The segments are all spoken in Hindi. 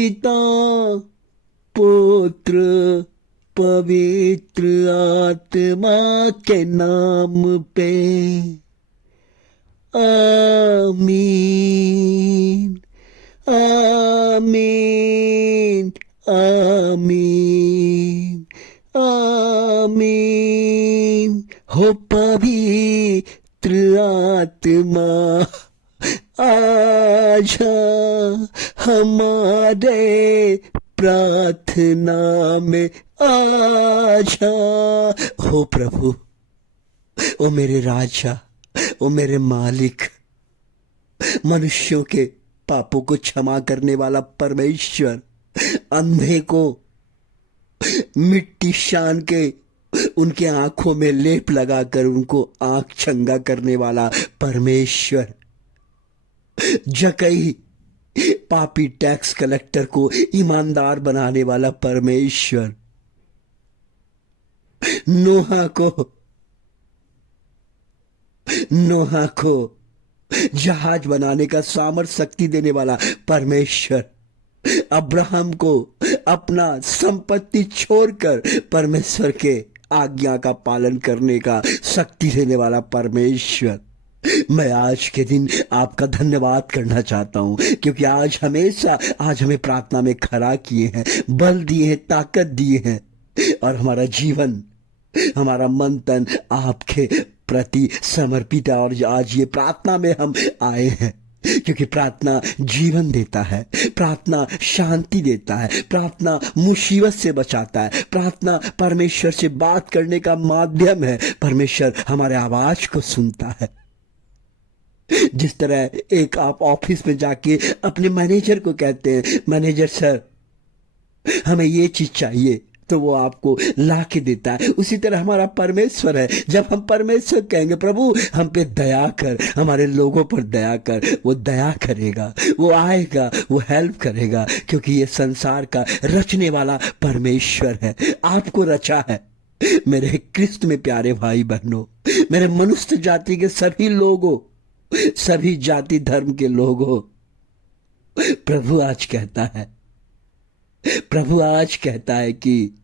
पिता पुत्र पवित्र आत्मा के नाम पे आमीन आमीन आमीन आमीन। हो पवित्र आत्मा आजा हमारे प्रार्थना में आजा। हो प्रभु, ओ मेरे राजा, ओ मेरे मालिक, मनुष्यों के पापों को क्षमा करने वाला परमेश्वर, अंधे को मिट्टी सान के उनके आंखों में लेप लगाकर उनको आंख चंगा करने वाला परमेश्वर, जकई पापी टैक्स कलेक्टर को ईमानदार बनाने वाला परमेश्वर, नोहा को जहाज बनाने का सामर्थ शक्ति देने वाला परमेश्वर, अब्राहम को अपना संपत्ति छोड़कर परमेश्वर के आज्ञा का पालन करने का शक्ति देने वाला परमेश्वर, मैं आज के दिन आपका धन्यवाद करना चाहता हूं, क्योंकि आज हमें प्रार्थना में खड़ा किए हैं, बल दिए हैं, ताकत दिए हैं, और हमारा जीवन, हमारा मन तन आपके प्रति समर्पित है। और आज ये प्रार्थना में हम आए हैं, क्योंकि प्रार्थना जीवन देता है, प्रार्थना शांति देता है, प्रार्थना मुसीबत से बचाता है, प्रार्थना परमेश्वर से बात करने का माध्यम है, परमेश्वर हमारे आवाज को सुनता है। जिस तरह एक आप ऑफिस में जाके अपने मैनेजर को कहते हैं, मैनेजर सर हमें ये चीज चाहिए, तो वो आपको ला के देता है, उसी तरह हमारा परमेश्वर है। जब हम परमेश्वर कहेंगे प्रभु हम पे दया कर, हमारे लोगों पर दया कर, वो दया करेगा, वो आएगा, वो हेल्प करेगा, क्योंकि ये संसार का रचने वाला परमेश्वर है, आपको रचा है। मेरे क्रिस्त में प्यारे भाई बहनों, मेरे मनुष्य जाति के सभी लोगों, सभी जाति धर्म के लोगों, प्रभु आज कहता है कि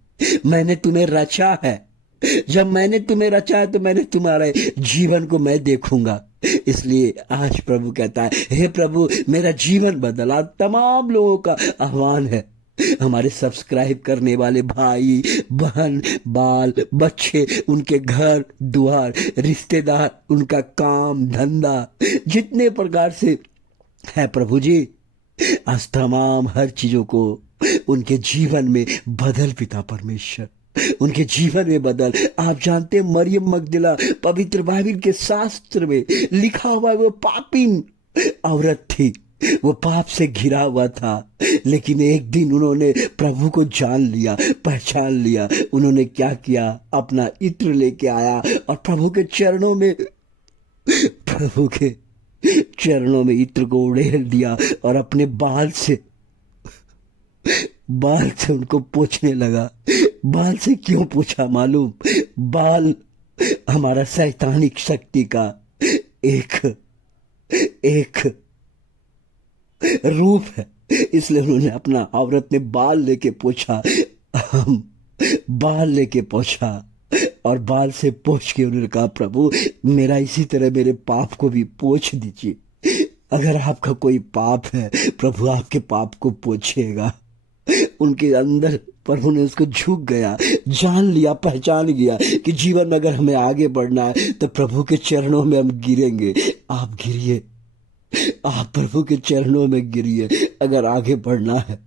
मैंने तुम्हें रचा है। जब मैंने तुम्हें रचा है तो मैंने तुम्हारे जीवन को मैं देखूंगा। इसलिए आज प्रभु कहता है, हे प्रभु मेरा जीवन बदला। तमाम लोगों का आह्वान है, हमारे सब्सक्राइब करने वाले भाई बहन, बाल बच्चे, उनके घर द्वार, रिश्तेदार, उनका काम धंधा, जितने प्रकार से है प्रभु जी, आज तमाम हर चीजों को उनके जीवन में बदल पिता परमेश्वर, उनके जीवन में बदल। आप जानते हैं मरियम मगदला पवित्र बाइबल के शास्त्र में लिखा हुआ वो पापीन औरत थी, वो पाप से घिरा हुआ था, लेकिन एक दिन उन्होंने प्रभु को जान लिया, पहचान लिया। उन्होंने क्या किया, अपना इत्र लेके आया और प्रभु के चरणों में इत्र को उड़ेल दिया और अपने बाल से उनको पोंछने लगा। बाल से क्यों पूछा मालूम? बाल हमारा शैतानिक शक्ति का एक रूप है, इसलिए उन्होंने अपना औरत ने बाल लेके पोंछा, बाल लेके पोंछा और बाल से पोंछ के उन्होंने कहा प्रभु मेरा इसी तरह मेरे पाप को भी पोंछ दीजिए। अगर आपका कोई पाप है प्रभु आपके पाप को पोंछेगा। उनके अंदर प्रभु ने उसको झुक गया, जान लिया, पहचान गया कि जीवन में अगर हमें आगे बढ़ना है तो प्रभु के चरणों में हम गिरेंगे। आप गिरिए, आप प्रभु के चरणों में गिरिए। अगर आगे बढ़ना है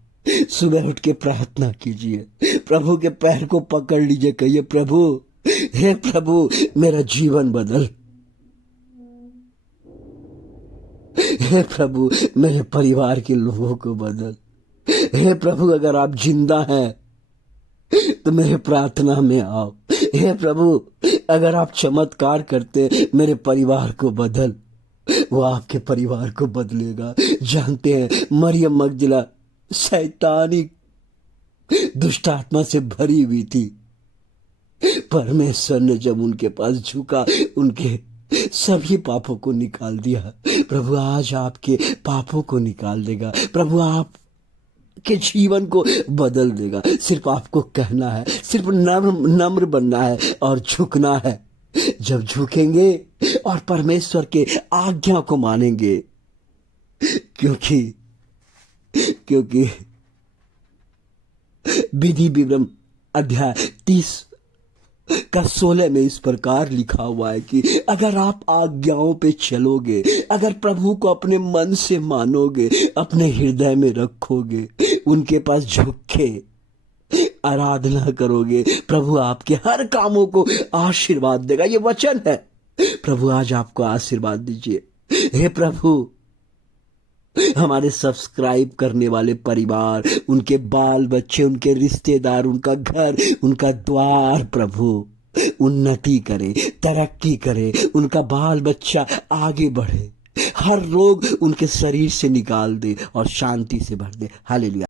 सुबह उठ के प्रार्थना कीजिए, प्रभु के पैर को पकड़ लीजिए, कहिए प्रभु, हे प्रभु मेरा जीवन बदल, हे प्रभु मेरे परिवार के लोगों को बदल, हे प्रभु अगर आप जिंदा हैं तो मेरे प्रार्थना में आओ, हे प्रभु अगर आप चमत्कार करते मेरे परिवार को बदल। वो आपके परिवार को बदलेगा। जानते हैं मरियम मगदला शैतानिक दुष्ट आत्मा से भरी हुई थी, परमेश्वर ने जब उनके पास झुका उनके सभी पापों को निकाल दिया। प्रभु आज आपके पापों को निकाल देगा। प्रभु आप के जीवन को बदल देगा। सिर्फ आपको कहना है, सिर्फ नम्र बनना है और झुकना है। जब झुकेंगे और परमेश्वर के आज्ञा को मानेंगे, क्योंकि विधि विवरण अध्याय 30 का 16 में इस प्रकार लिखा हुआ है कि अगर आप आज्ञाओं पे चलोगे, अगर प्रभु को अपने मन से मानोगे, अपने हृदय में रखोगे, उनके पास झुक के आराधना करोगे, प्रभु आपके हर कामों को आशीर्वाद देगा। ये वचन है। प्रभु आज आपको आशीर्वाद दीजिए। हे प्रभु, हमारे सब्सक्राइब करने वाले परिवार, उनके बाल बच्चे, उनके रिश्तेदार, उनका घर, उनका द्वार प्रभु उन्नति करे, तरक्की करे, उनका बाल बच्चा आगे बढ़े, हर रोग उनके शरीर से निकाल दे और शांति से भर दे। हालेलुया।